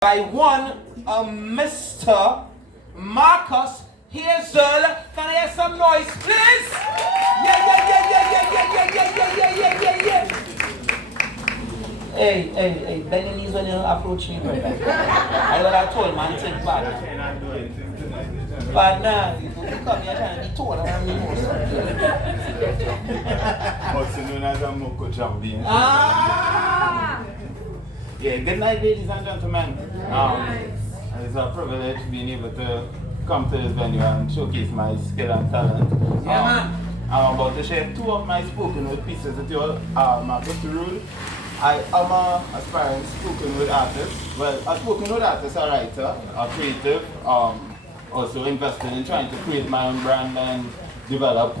By one, Mr. Marcus Hazel. Can I hear some noise, please? Yeah. Hey, bend your knees when you approach me, brother. I what I told man, take back. But now, you come here trying to be taller than me also. Also known as a Moko champion. Yeah, good night, ladies and gentlemen. It's a privilege being able to come to this venue and showcase my skill and talent. Yeah, man. I'm about to share two of my spoken word pieces with you all. MarcusHazel. I am an aspiring spoken word artist. Well, a spoken word artist, a writer, a creative, also invested in trying to create my own brand and develop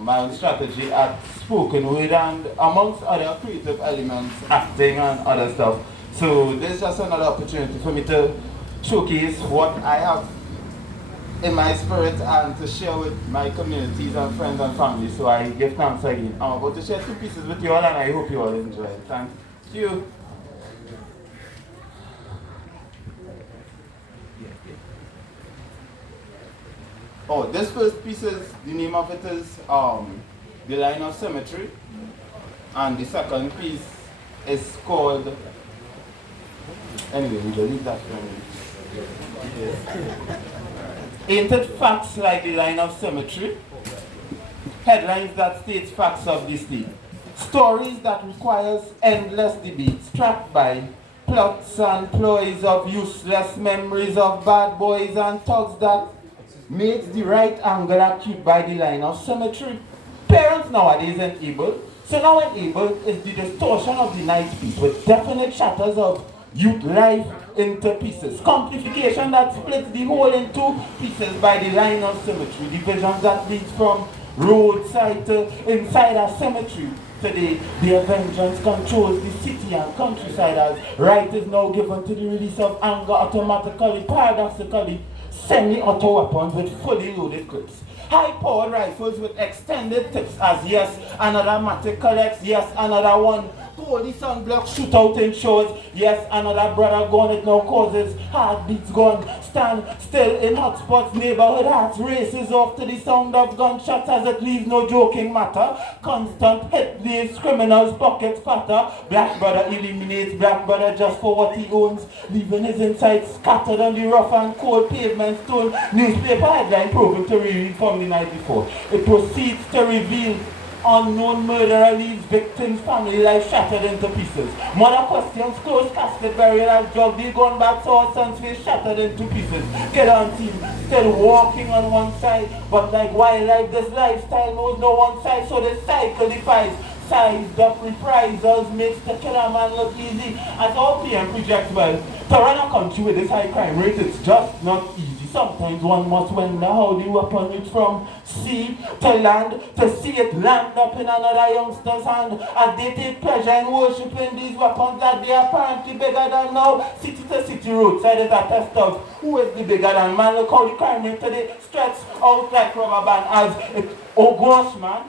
my own strategy at spoken word and amongst other creative elements, acting and other stuff. So this is just another opportunity for me to showcase what I have in my spirit and to share with my communities and friends and family. So I give thanks again. I'm about to share two pieces with you all and I hope you all enjoy it. Thank you. Oh, this first piece is, the name of it is The Line of Symmetry. And the second piece is called, anyway, we'll leave that for me. Ain't it facts like the line of symmetry? Headlines that state facts of this day. Stories that requires endless debates, tracked by plots and ploys of useless memories of bad boys and thugs that makes the right angle acute by the line of symmetry. Parents nowadays ain't able, so now enable is the distortion of the night piece with definite shatters of youth life into pieces. Complication that splits the whole into pieces by the line of symmetry. Divisions that leads from roadside to inside a cemetery. Today, the vengeance controls the city and countryside as right is now given to the release of anger automatically, paradoxically, semi-auto weapons with fully loaded clips. High-powered rifles with extended tips as yes, another matic collects, yes, another one. Police sunblock shootout in shows, yes, another brother gone, it now causes heartbeats gone. Stand still in hotspots, neighborhood hearts races off to the sound of gunshots as it leaves no joking matter. Constant hit leaves criminals' pockets fatter. Black brother eliminates black brother just for what he owns, leaving his insides scattered on the rough and cold pavement stone. Newspaper headline proven to read from the night before. It proceeds to reveal unknown murderer leaves victim's family life shattered into pieces. Mother questions closed casket burial as drug deal gone back to her son's face shattered into pieces. Get on team, still walking on one side, but like wildlife this lifestyle knows no one side, so the cycle defies. Sized up reprisals makes the killer man look easy. As all PM projects well, to run a country with this high crime rate, it's just not easy. Sometimes one must wonder how the weapon reach from sea to land, to see it land up in another youngster's hand. As they take pleasure in worshipping these weapons that they are apparently bigger than now. City to city roadside is a test of who is the bigger than man. Look how the crime rate today stretched out like rubber band as it, oh gosh man.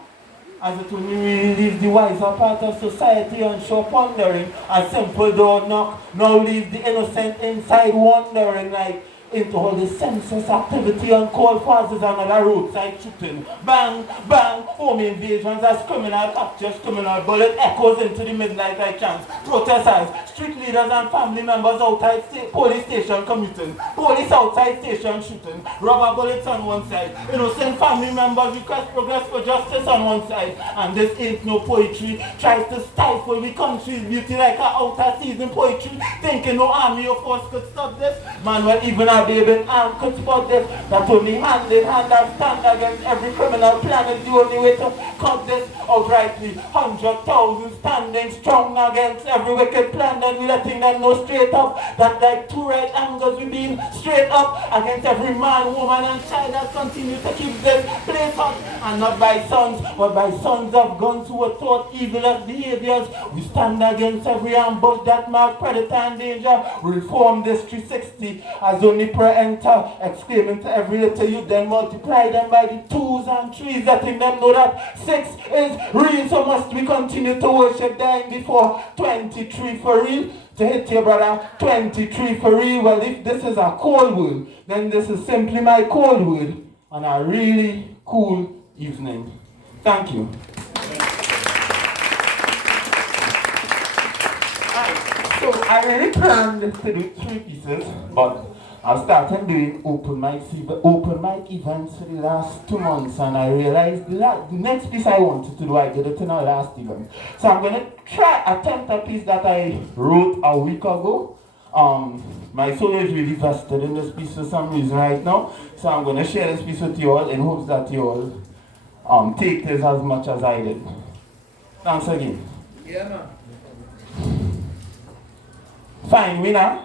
As it only really leaves the wiser part of society unsure pondering. A simple door knock now leaves the innocent inside wondering like into all the senseless activity on call pauses another roadside shooting. Bang, bang, home invasions as criminal captures criminal bullet echoes into the midnight like chants. Protesters, street leaders and family members outside police station commuting. Police outside station shooting. Rubber bullets on one side. Innocent family members request progress for justice on one side. And this ain't no poetry. Tries to stifle the country's beauty like a outer season poetry. Thinking no army or force could stop this. Man, well, even a baby arm could spot this. That only hand in hand and stand against every criminal plan is the only way to cut this outrightly. 100,000 standing strong against every wicked plan, and we letting them know straight up that like two right angles we beam straight up against every man, woman and child that continue to keep this place hot. And not by sons, but by sons of guns who are taught evilous behaviors. We stand against every ambush that mark predator and danger. We reform this 360 as only April enter, exclaiming to every little youth, then multiply them by the 2s and 3s, letting them know that 6 is real. So must we continue to worship dying before 23 for real? To hit your brother, 23 for real. Well, if this is a cold word, then this is simply my cold word on a really cool evening. Thank you. So I really planned to do 3 pieces, but I started doing open mic events for the last 2 months, and I realized the next piece I wanted to do, I did it in our last event. So I'm going to attempt a piece that I wrote a week ago. My soul is really vested in this piece for some reason right now, so I'm going to share this piece with you all in hopes that you all take this as much as I did. Thanks again. Yeah, man. Fine winner.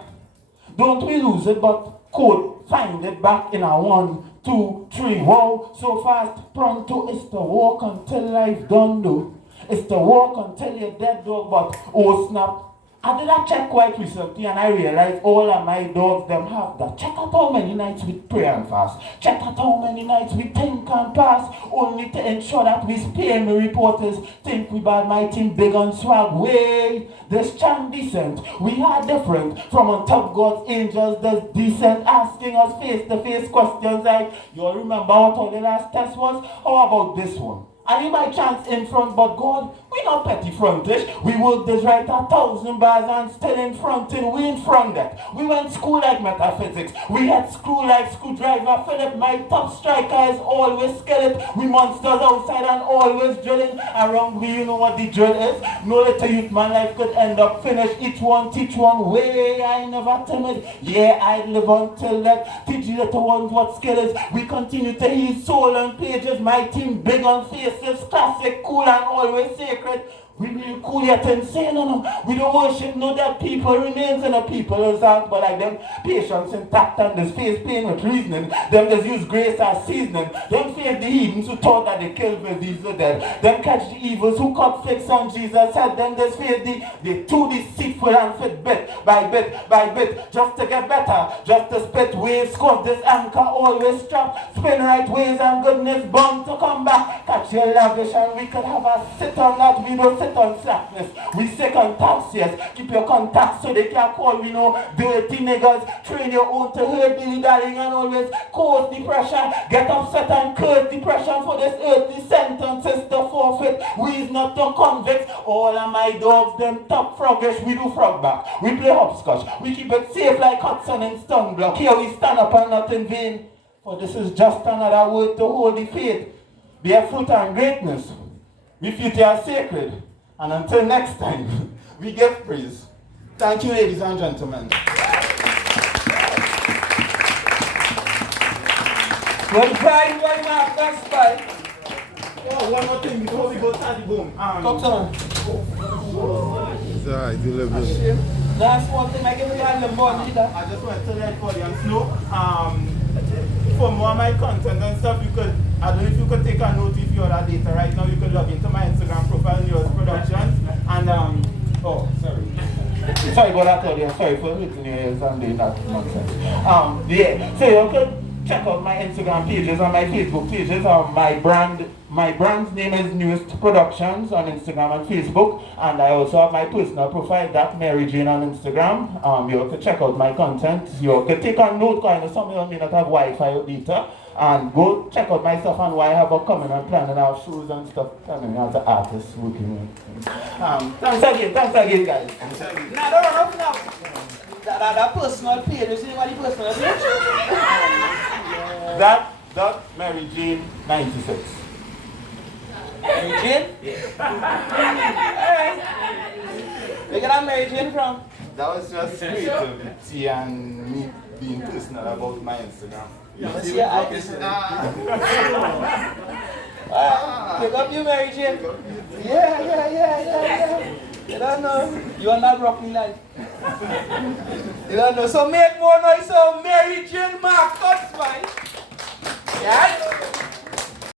Don't we lose it, but could find it back in a 1, 2, 3. Wow, so fast, pronto. It's the walk until life done though. It's the walk until you're dead dog, but oh snap. I did a check quite recently and I realized all of my dogs them have that. Check out how many nights we pray and fast. Check out how many nights we think and pass. Only to ensure that we spare me reporters think we bad my team big on swag. Way this chant decent. We are different from on top God's angels that's decent. Asking us face to face questions like, you all remember what all the last test was? How about this one? Are you by chance in front, but God, we not petty frontish. We work this right 1,000 bars and still in fronting. We in front that. We went school like metaphysics. We had screw like screwdriver. Philip, my top striker is always skillet. We monsters outside and always drilling. Around we, you know what the drill is. No little youth man life could end up finish. Each one teach one way. I never timid. Yeah, I live until that. Teach you little ones what skill is. We continue to heal soul and pages. My team big on face. Classic, cool and always sacred. We real cool yet insane, no. We don't worship no dead people remains in the people songs, but like them patience intact and this face pain with reasoning. Them just use grace as seasoning. Them face the heathens who thought that they killed with these are dead. Them catch the evils who cut fix on Jesus head. Them just face the too deceitful and fit bit by bit, just to get better, just to spit waves, cause this anchor always strapped. Spin right ways and goodness bound to come back. Catch your lavish and we could have a sit on that. We don't sit on slackness. We sick on tax, yes. Keep your contacts so they can call, we know, dirty niggas. Train your own to hurt dilly darling and always cause depression. Get upset and curse depression for this earthly sentence is the forfeit. We is not to convict. All of my dogs, them top froggish. We do frog back. We play hopscotch. We keep it safe like Hudson and Stoneblock. Here we stand up and not in vain. For this is just another word to hold the faith. Bear fruit and greatness. We feel they are sacred. And until next time, we give praise. Thank you, ladies and gentlemen. Well, fine, very much, that's fine. Oh, one more thing before we go to the boom. Come on. It's alright, you live good. That's one thing I give you on the board, either. I just want to let the audience know. For more of my content and stuff, you could, I don't know if you could take a note if you're a data right now, you could log into my Instagram profile, News Productions, and oh, sorry. Sorry about that audience, sorry for hitting your ears and doing that nonsense. Yeah, so you could check out my Instagram pages and my Facebook pages. My brand's name is Newest Productions on Instagram and Facebook, and I also have my personal profile, that Mary Jane on Instagram. You can check out my content. You can take a note, because I know some of you may not have Wi-Fi or data, and go check out my stuff and why I have upcoming and planning our shows and stuff coming as an artist working with. Thanks again, guys. Now, don't run up now. That personal page, you see what the personal page? That Mary Jane 96. Mary Jane? Alright. Where get that Mary Jane from? That was just creativity and me being personal about my Instagram. Let's see your eyes. Pick up you, Mary Jane. Yeah. You don't know. You are not rocking life. You don't know. So make more noise. So Mary Jane Marcus, man. Yeah?